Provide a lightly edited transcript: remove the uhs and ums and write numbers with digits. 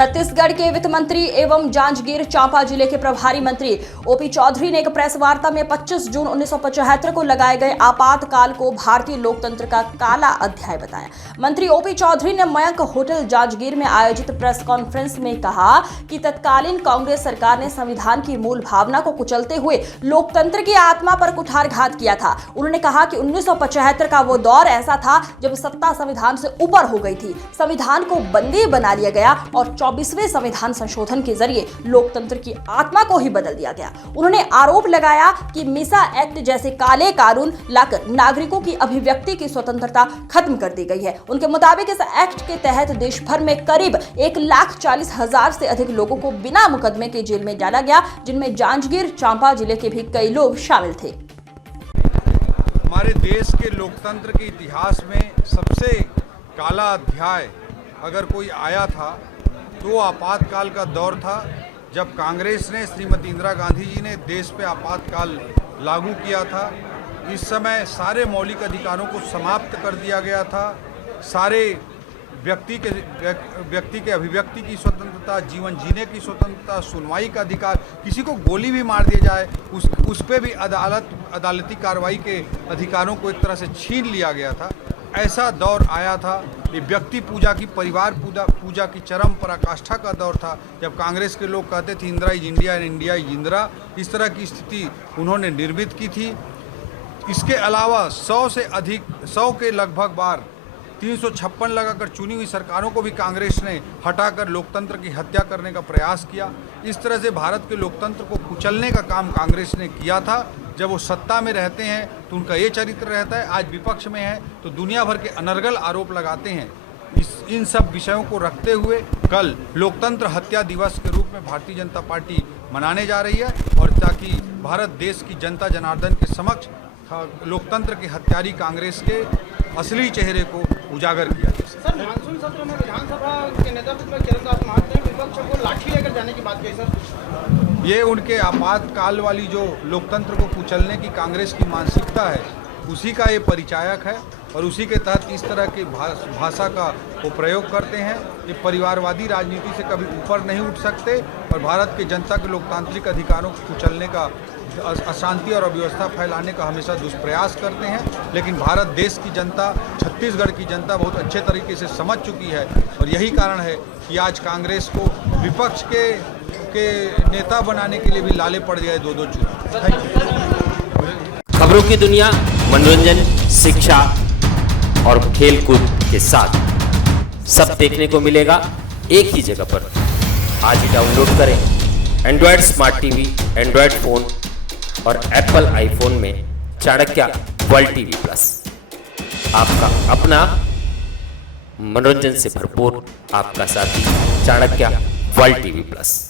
छत्तीसगढ़ के वित्त मंत्री एवं जांजगीर चांपा जिले के प्रभारी मंत्री ओपी चौधरी ने एक प्रेस वार्ता में 25 जून 1975 को लगाए गए आपातकाल को भारतीय लोकतंत्र का काला अध्याय बताया। मंत्री ओपी चौधरी ने मयंक होटल जांजगीर में आयोजित प्रेस कॉन्फ्रेंस में कहा कि तत्कालीन कांग्रेस सरकार ने संविधान की मूल भावना को कुचलते हुए लोकतंत्र की आत्मा पर कुठारघात किया था। उन्होंने कहा कि 1975 का वो दौर ऐसा था जब सत्ता संविधान से ऊपर हो गई थी, संविधान को बंदी बना लिया गया और 24वें संविधान संशोधन के जरिए लोकतंत्र की आत्मा को ही बदल दिया गया। उन्होंने आरोप लगाया कि मिसा एक्ट जैसे काले कानून लाकर नागरिकों की अभिव्यक्ति की स्वतंत्रता खत्म कर दी गई है। उनके मुताबिक इस एक्ट के तहत देश भर में करीब 1,40,000 से अधिक लोगों को बिना मुकदमे के जेल में डाला गया, जिनमें जांजगीर चांपा जिले के भी कई लोग शामिल थे। हमारे देश के लोकतंत्र के इतिहास में सबसे काला अध्याय अगर कोई आया था तो आपातकाल का दौर था, जब कांग्रेस ने श्रीमती इंदिरा गांधी जी ने देश पे आपातकाल लागू किया था। इस समय सारे मौलिक अधिकारों को समाप्त कर दिया गया था। सारे व्यक्ति के अभिव्यक्ति की स्वतंत्रता, जीवन जीने की स्वतंत्रता, सुनवाई का अधिकार, किसी को गोली भी मार दिया जाए उस पे भी अदालती कार्रवाई के अधिकारों को एक तरह से छीन लिया गया था। ऐसा दौर आया था। ये व्यक्ति पूजा की, परिवार पूजा की चरम पराकाष्ठा का दौर था, जब कांग्रेस के लोग कहते थे Indira is India and India is Indira. इस तरह की स्थिति उन्होंने निर्मित की थी। इसके अलावा 100 के लगभग बार 356 लगाकर चुनी हुई सरकारों को भी कांग्रेस ने हटाकर लोकतंत्र की हत्या करने का प्रयास किया। इस तरह से भारत के लोकतंत्र को कुचलने का काम कांग्रेस ने किया था। जब वो सत्ता में रहते हैं तो उनका ये चरित्र रहता है, आज विपक्ष में है तो दुनिया भर के अनर्गल आरोप लगाते हैं। इन सब विषयों को रखते हुए कल लोकतंत्र हत्या दिवस के रूप में भारतीय जनता पार्टी मनाने जा रही है, और ताकि भारत देश की जनता जनार्दन के समक्ष लोकतंत्र के हत्यारी कांग्रेस के असली चेहरे को उजागर किया। सर, मानसून सत्र में विधानसभा के नेतृत्व में चरणदास महतो ने विपक्ष को लाठी लेकर जाने की बात कही। सर, ये उनके आपातकाल वाली जो लोकतंत्र को कुचलने की कांग्रेस की मानसिकता है, उसी का ये परिचायक है और उसी के तहत इस तरह की भाषा का वो प्रयोग करते हैं। ये परिवारवादी राजनीति से कभी ऊपर नहीं उठ सकते और भारत के जनता के लोकतांत्रिक अधिकारों को कुचलने का, अशांति और अव्यवस्था फैलाने का हमेशा दुष्प्रयास करते हैं। लेकिन भारत देश की जनता, छत्तीसगढ़ की जनता बहुत अच्छे तरीके से समझ चुकी है और यही कारण है कि आज कांग्रेस को विपक्ष के नेता बनाने के लिए भी लाले पड़ गए 2-2 चुनाव। खबरों की दुनिया, मनोरंजन, शिक्षा और खेलकूद के साथ सब देखने को मिलेगा एक ही जगह पर। आज ही डाउनलोड करें Android smart TV, Android phone और एप्पल आईफोन में चाणक्य वर्ल्ड टीवी प्लस। आपका अपना मनोरंजन से भरपूर आपका साथी चाणक्य वर्ल्ड टीवी प्लस।